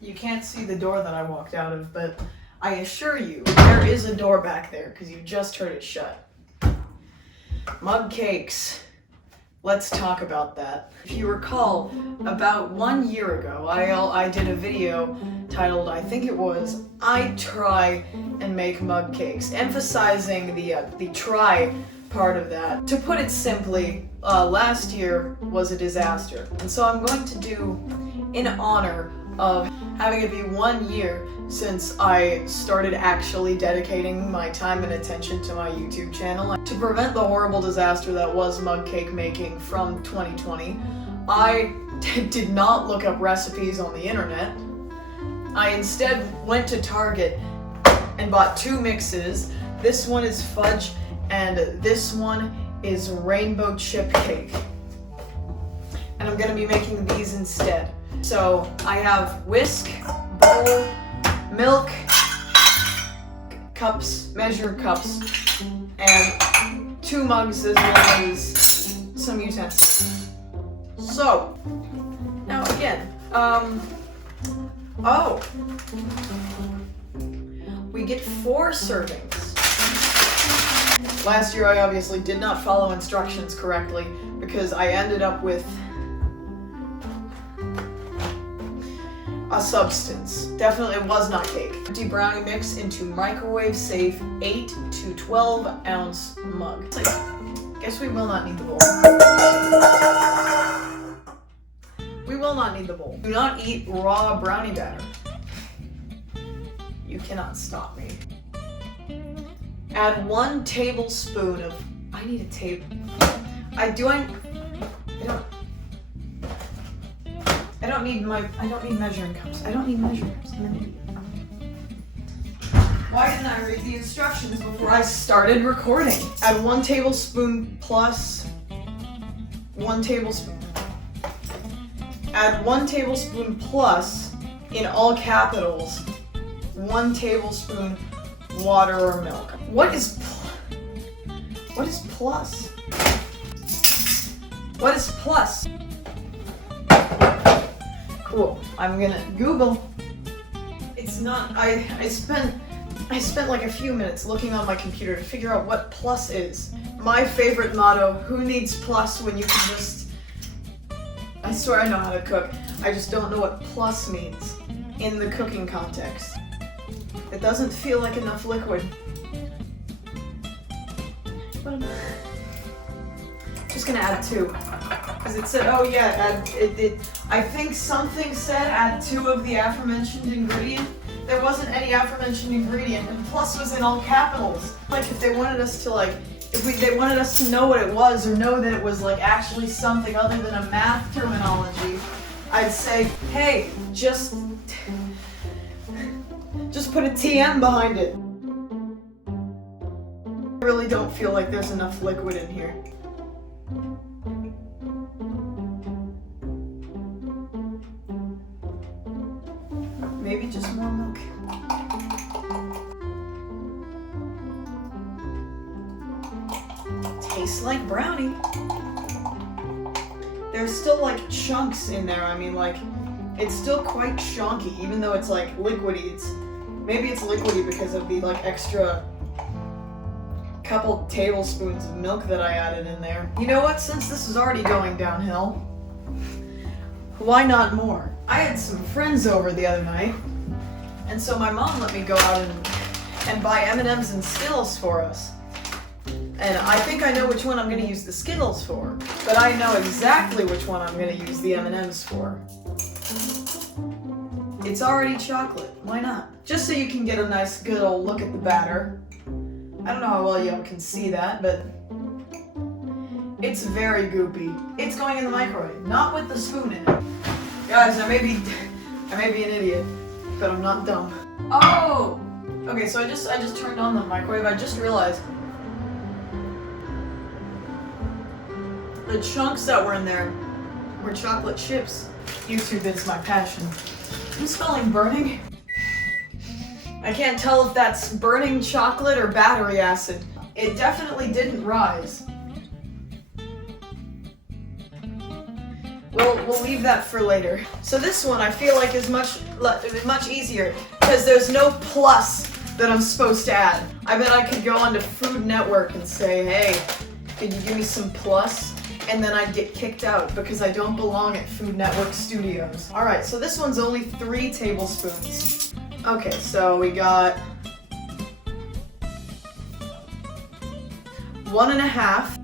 You can't see the door that I walked out of, but I assure you, there is a door back there because you just heard it shut. Mug cakes. Let's talk about that. If you recall, about 1 year ago, I did a video titled, I think it was, I Try and Make Mug Cakes, emphasizing the try part of that. To put it simply, last year was a disaster. And so I'm going to do, in honor of having it be 1 year since I started actually dedicating my time and attention to my YouTube channel. To prevent the horrible disaster that was mug cake making from 2020, I did not look up recipes on the internet. I instead went to Target and bought 2 mixes. This one is fudge and this one is rainbow chip cake. And I'm gonna be making these instead. So I have whisk, bowl, milk, cups, measured cups, and 2 mugs as well as some utensils. So, now again, we get 4 servings. Last year I obviously did not follow instructions correctly because I ended up with a substance. Definitely it was not cake. Empty brownie mix into microwave safe 8 to 12 ounce mug. It's like, guess we will not need the bowl. We will not need the bowl. Do not eat raw brownie batter. You cannot stop me. Add 1 tablespoon of, I need a table. I don't need measuring cups. I don't need measuring cups. I'm an idiot. Why didn't I read the instructions before I started recording? Add 1 tablespoon plus 1 tablespoon. Add 1 tablespoon plus, in all capitals, 1 tablespoon water or milk. What is plus? What is plus? Cool. I'm gonna Google. It's not. I spent like a few minutes looking on my computer to figure out what plus is. My favorite motto: who needs plus when you can just... I swear I know how to cook. I just don't know what plus means in the cooking context. It doesn't feel like enough liquid. Just gonna add 2. Because it said, oh yeah, I think something said add 2 of the aforementioned ingredient. There wasn't any aforementioned ingredient, and plus was in all capitals. Like if they wanted us to they wanted us to know what it was, or know that it was like actually something other than a math terminology, I'd say, hey, just put a TM behind it. I really don't feel like there's enough liquid in here. Maybe just more milk. Tastes like brownie. There's still like chunks in there. I mean, like, it's still quite chunky, even though it's like liquidy. Maybe it's liquidy because of the like extra couple tablespoons of milk that I added in there. You know what? Since this is already going downhill, why not more? I had some friends over the other night, and so my mom let me go out and buy M&Ms and Skittles for us. And I think I know which one I'm going to use the Skittles for, but I know exactly which one I'm going to use the M&Ms for. It's already chocolate. Why not? Just so you can get a nice good old look at the batter. I don't know how well y'all can see that, but it's very goopy. It's going in the microwave, not with the spoon in it. Guys, I may be an idiot, but I'm not dumb. Oh! Okay, so I just turned on the microwave. I just realized the chunks that were in there were chocolate chips. YouTube is my passion. I'm smelling burning. I can't tell if that's burning chocolate or battery acid. It definitely didn't rise. We'll leave that for later. So this one I feel like is much easier because there's no plus that I'm supposed to add. I bet I could go onto Food Network and say, hey, could you give me some plus? And then I'd get kicked out because I don't belong at Food Network Studios. All right, so this one's only 3 tablespoons. Okay, so we got 1.5,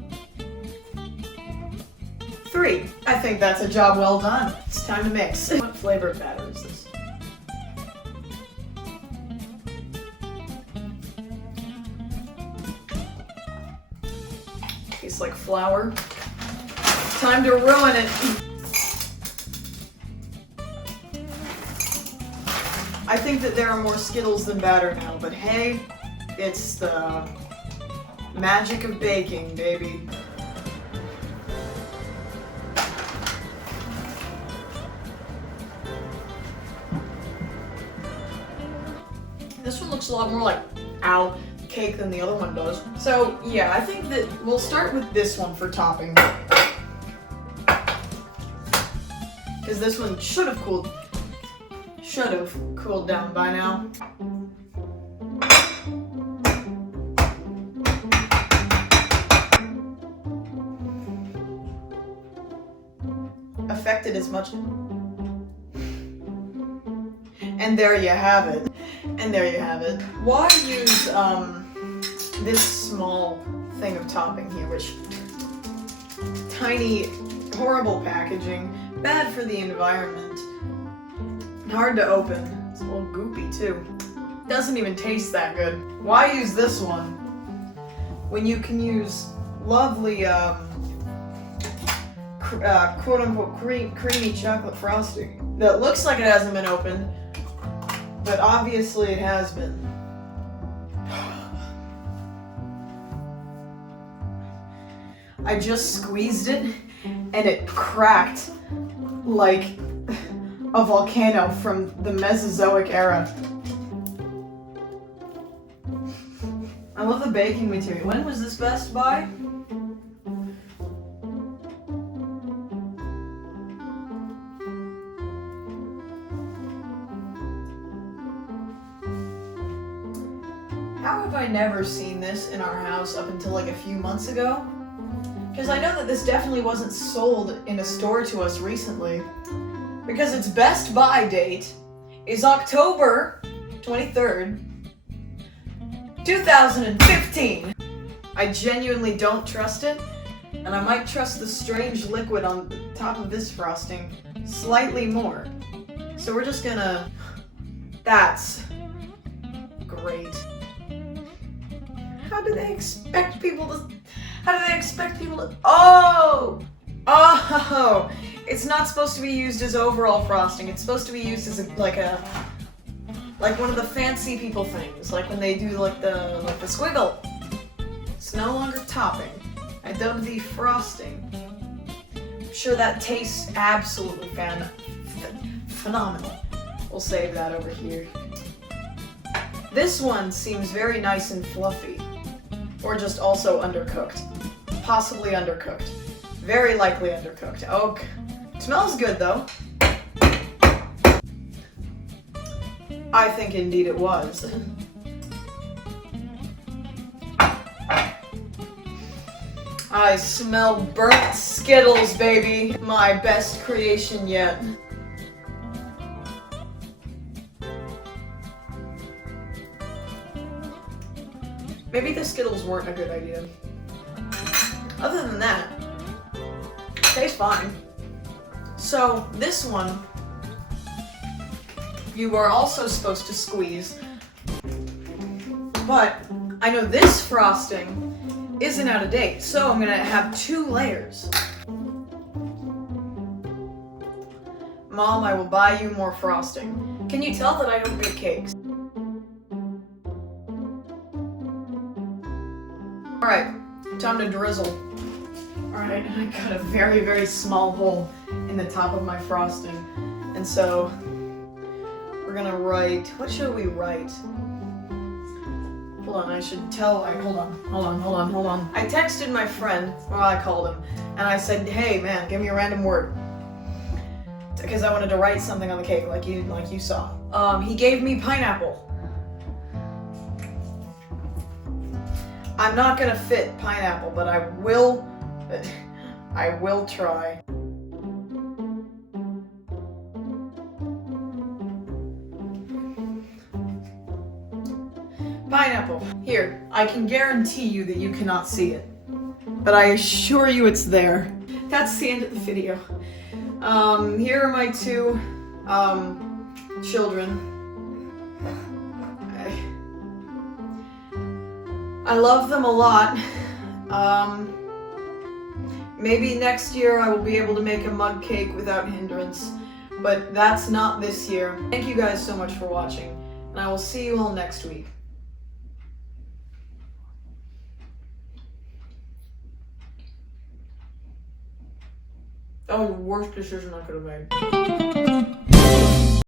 3. I think that's a job well done. It's time to mix. What flavored batter is this? Tastes like flour. Time to ruin it. I think that there are more Skittles than batter now, but hey, it's the magic of baking, baby. This one looks a lot more like cake than the other one does. So yeah, I think that we'll start with this one for topping. Because this one should have cooled down by now. Affected as much. And there you have it. And there you have it. Why use this small thing of topping here, which tiny, horrible packaging, bad for the environment, hard to open. It's a little goopy too. Doesn't even taste that good. Why use this one when you can use lovely quote-unquote creamy chocolate frosting that looks like it hasn't been opened, but obviously it has been. I just squeezed it and it cracked like a volcano from the Mesozoic era. I love the baking material. When was this Best Buy? How have I never seen this in our house up until like a few months ago? Because I know that this definitely wasn't sold in a store to us recently. Because its Best Buy date is October 23rd, 2015. I genuinely don't trust it, and I might trust the strange liquid on the top of this frosting slightly more. So we're just gonna... That's great. How do they expect people to... Oh! It's not supposed to be used as overall frosting. It's supposed to be used as like one of the fancy people things, like when they do like the squiggle. It's no longer topping. I dubbed the frosting. I'm sure that tastes absolutely phenomenal. We'll save that over here. This one seems very nice and fluffy, or just also undercooked. Possibly undercooked. Very likely undercooked. Oh, smells good though. I think indeed it was. I smell burnt Skittles, baby. My best creation yet. Maybe the Skittles weren't a good idea. Other than that, tastes fine. So this one, you are also supposed to squeeze, but I know this frosting isn't out of date, so I'm gonna have 2 layers. Mom, I will buy you more frosting. Can you tell that I don't bake cakes? Alright, time to drizzle. Alright, I got a very, very small hole in the top of my frosting. And so, we're gonna write, what should we write? Hold on, I should tell, hold on. I texted my friend, well I called him, and I said, hey man, give me a random word. because I wanted to write something on the cake like you saw. He gave me pineapple. I'm not gonna fit pineapple, but I will try. Pineapple. Here, I can guarantee you that you cannot see it, but I assure you it's there. That's the end of the video. Here are my two children. I love them a lot. Maybe next year I will be able to make a mug cake without hindrance, but that's not this year. Thank you guys so much for watching, and I will see you all next week. That was the worst decision I could have made.